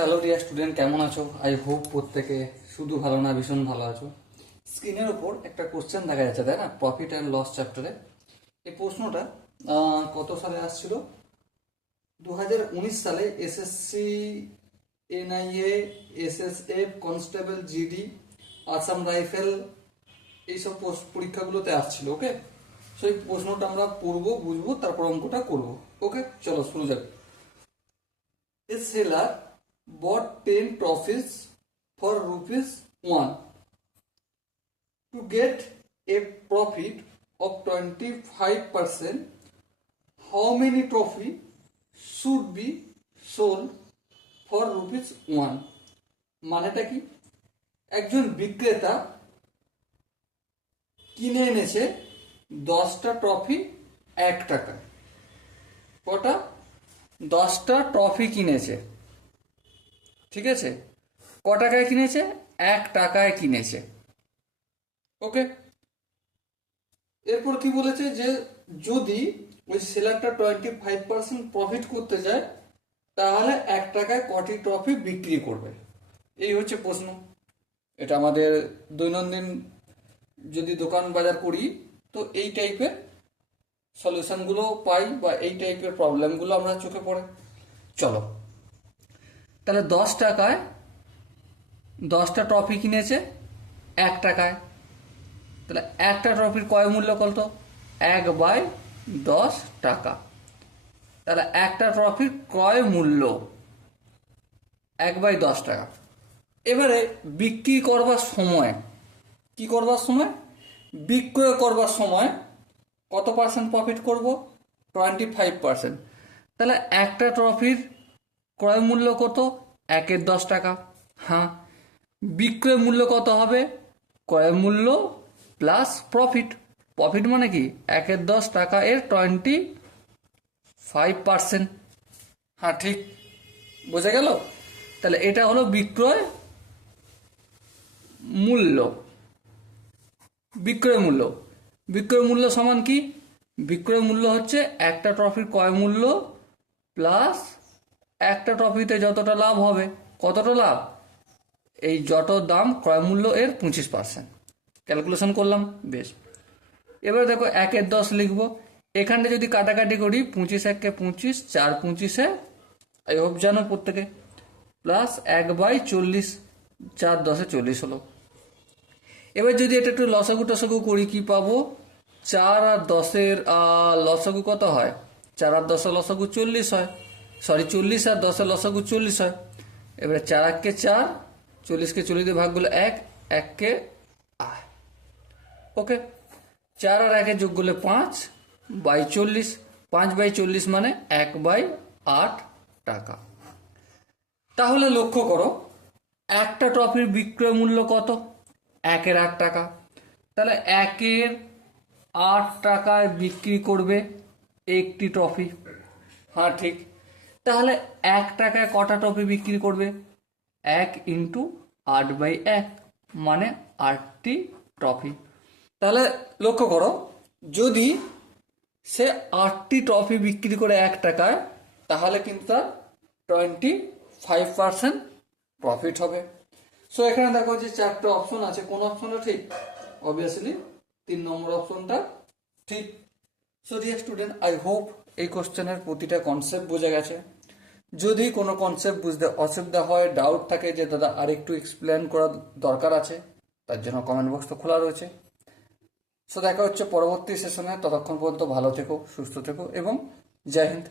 Hello dear student, কেমন আছো? I hope প্রত্যেকে শুধু ভালো না ভীষণ ভালো আছো। স্ক্রিনের উপর একটা কোশ্চেন দেখা যাচ্ছে, তাই না? প্রফিট অ্যান্ড লস চ্যাপ্টারে এই প্রশ্নটা কত সালে আসছিল? 2019 সালে SSC, NIA, SSF, constable, GD, Assam rifle এইসব পরীক্ষাগুলোতে আসছিল। ওকে, সেই প্রশ্নটা আমরা পড়বো, বুঝবো, তারপর অঙ্কটা করবো। ওকে, চলো শুরু যাক। A seller bought 10 trophies for rupees 1. To get a profit of 25%, how many trophy should be sold for rupees 1? মানেটা কি? একজন বিক্রেতা কিনে এনেছে 10টা ট্রফি 1 টাকা। কটা? 10টা ট্রফি কিনেছে, ঠিক আছে? ক টাকায় কিনেছে? 1 টাকায় কিনেছে। ওকে, এরপর কি বলেছে যে যদি ওই সেলারটা 25% প্রফিট করতে যায় তাহলে 1 টাকায় কটি ট্রফি বিক্রি করবে? এই হচ্ছে প্রশ্ন। এটা আমাদের দৈনন্দিন যদি দোকান বাজার করি তো এই টাইপের সলিউশনগুলো পাই বা এই টাইপের প্রবলেমগুলো আমরা চোখে পড়ে। চলো, তাহলে 10 টাকায় 10টা ট্রফি কিনেছে 1 টাকায়, তাহলে একটা ট্রফির ক্রয় মূল্য কত? 1/10 টাকা। তাহলে একটা ট্রফির ক্রয় মূল্য 1/10 টাকা। এবারে বিক্রি করবার সময়, কি করবার সময়? বিক্রয় করবার সময় কত পার্সেন্ট প্রফিট করব? 25%। তাহলে একটা ট্রফির ক্রয় মূল্য কত? 1/10 টাকা। হ্যাঁ, বিক্রয় মূল্য কত হবে? ক্রয় মূল্য প্লাস প্রফিট। প্রফিট মানে কি? 1/10 টাকা এর 25%। হ্যাঁ, ঠিক বোঝা গেল? তাহলে এটা হলো বিক্রয় মূল্য। বিক্রয় মূল্য, বিক্রয় মূল্য সমান কি? বিক্রয় মূল্য হচ্ছে একটা ট্রফির ক্রয় মূল্য প্লাস একটা ট্রফিতে যতটা লাভ হবে। কতটা লাভ? এই যত দাম ক্রয় মূল্য এর 25%। ক্যালকুলেশন করলাম, বেশ। এবার দেখো 1/10 লিখবো। এখানটা যদি কাটাকাটি করি 25 1 25, 4 25, আই হোপ জানো প্রত্যেকে, প্লাস 1/40, 4 10 40 হলো। এবার যদি এটা একটু লসাগু টসাগু করি কি পাবো? 4 আর 10-এর লসাগু কত হয়? 4 আর 10-এর লসাগু 40 হয়। সরি, 40 আর 10-এর লসাগু 40 হয়। এবারে 4 1 4, 40-কে 40 দিয়ে ভাগ করলে 1, 1-কে ওকে, 4 আর 1 যোগ করলে 5/40, 5/40 মানে 1/8 টাকা। তাহলে লক্ষ্য করো একটা ট্রফির বিক্রয় মূল্য কত? 1/8 টাকা। তাহলে 1/8 টাকায় বিক্রি করবে একটি ট্রফি। হ্যাঁ, ঠিক। তাহলে 1 টাকায় কটা ট্রফি বিক্রি করবে? 1 × 8/1 মানে 8টি ট্রফি। তাহলে লক্ষ্য করো, যদি সে 8টি ট্রফি বিক্রি করে 1 টাকায় তাহলে কিন্তু তার 25% প্রফিট হবে। সো এখানে দেখো যে 4টে অপশন আছে, কোন অপশনটা ঠিক? অবভিয়াসলি 3 নম্বর অপশনটা ঠিক। So dear student, I hope এই কোশ্চেনের প্রতিটা কনসেপ্ট বোঝা গেছে। যদি কোনো কনসেপ্ট বুঝতে অসুবিধা হয়, ডাউট থাকে যে দাদা আর একটু এক্সপ্লেন করার দরকার আছে, তার জন্য কমেন্ট বক্স তো খোলা রয়েছে। সো দেখা হচ্ছে পরবর্তী সেশনে। ততক্ষণ পর্যন্ত ভালো থেকো, সুস্থ থেকো এবং জয় হিন্দ।